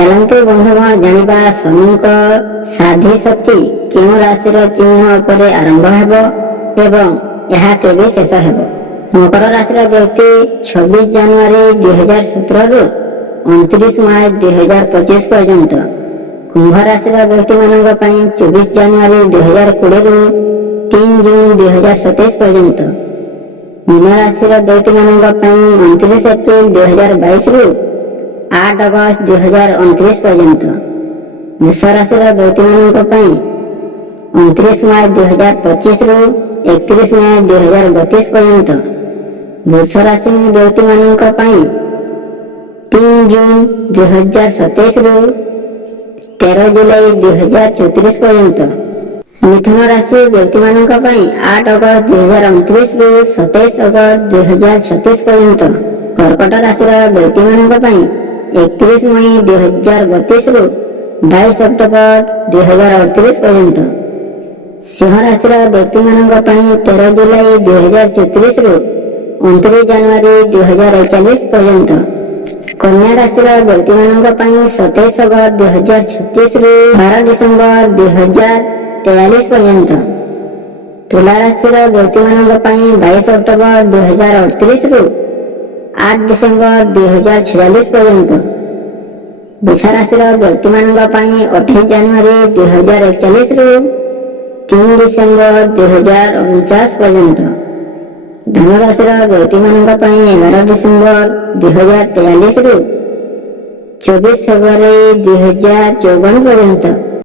ଚାଲନ୍ତୁ ବନ୍ଧୁଗଣ ଜାଣିବା ଶନିଙ୍କ ସାଧି ଶକ୍ତି କେଉଁ ରାଶିର ଚିହ୍ନ ଉପରେ ଆରମ୍ଭ ହେବ ଏବଂ ଏହା କେବେ ଶେଷ ହେବ। ମକର ରାଶିର ବ୍ୟକ୍ତି 26 ଜାନୁଆରୀ 2017ରୁ 29 ମାର୍ଚ୍ଚ 2025 ପର୍ଯ୍ୟନ୍ତ, କୁମ୍ଭ ରାଶିର ବ୍ୟକ୍ତିମାନଙ୍କ ପାଇଁ 24 ଜାନୁଆରୀ 2020ରୁ 3 ଜୁନ 2027 ପର୍ଯ୍ୟନ୍ତ, ମୀନ ରାଶିର ବ୍ୟକ୍ତିମାନଙ୍କ ପାଇଁ 29 ଏପ୍ରିଲ 2022ରୁ 8 ଅଗଷ୍ଟ 2029 ପର୍ଯ୍ୟନ୍ତ, ମେଷ ରାଶିର ବ୍ୟକ୍ତିମାନଙ୍କ ପାଇଁ 29 ମାର୍ଚ୍ଚ 2025ରୁ 31 ମେ 2032 ପର୍ଯ୍ୟନ୍ତ, ବୃଷ ରାଶି ବ୍ୟକ୍ତିମାନଙ୍କ ପାଇଁ 3 ଜୁନ 2027ରୁ 13 ଜୁଲାଇ 2034 ପର୍ଯ୍ୟନ୍ତ, ମିଥୁନ ରାଶି ବ୍ୟକ୍ତିମାନଙ୍କ ପାଇଁ 8 ଅଗଷ୍ଟ 2029ରୁ 27 ଅଗଷ୍ଟ 2036 ପର୍ଯ୍ୟନ୍ତ, କର୍କଟ ରାଶିର ବ୍ୟକ୍ତିମାନଙ୍କ ପାଇଁ 31 ମଇ 2032ରୁ 22 ଅକ୍ଟୋବର 2038 ପର୍ଯ୍ୟନ୍ତ, ସିଂହ ରାଶିର ବ୍ୟକ୍ତିମାନଙ୍କ ପାଇଁ 13 ଜୁଲାଇ 2034ରୁ 29 ଜାନୁଆରୀ 2041 ପର୍ଯ୍ୟନ୍ତ, କନ୍ୟା ରାଶିର ବ୍ୟକ୍ତିମାନଙ୍କ ପାଇଁ 27 ଅଗଷ୍ଟ 2036ରୁ 12 ଡିସେମ୍ବର 2043 ପର୍ଯ୍ୟନ୍ତ, ତୁଲା ରାଶିର ବ୍ୟକ୍ତିମାନଙ୍କ ପାଇଁ 22 ଅକ୍ଟୋବର 2038ରୁ 8 ଡିସେମ୍ବର 2046 ପର୍ଯ୍ୟନ୍ତ, ବୃଷ ରାଶିର ବ୍ୟକ୍ତିମାନଙ୍କ ପାଇଁ 28 ଜାନୁଆରୀ 2041ରୁ 3 ଡିସେମ୍ବର 2049 ପର୍ଯ୍ୟନ୍ତ, ଧନୁ ରାଶିର ବ୍ୟକ୍ତିମାନଙ୍କ ପାଇଁ 11 ଡିସେମ୍ବର 2043ରୁ 24 ଫେବୃଆରୀ 2054 ପର୍ଯ୍ୟନ୍ତ।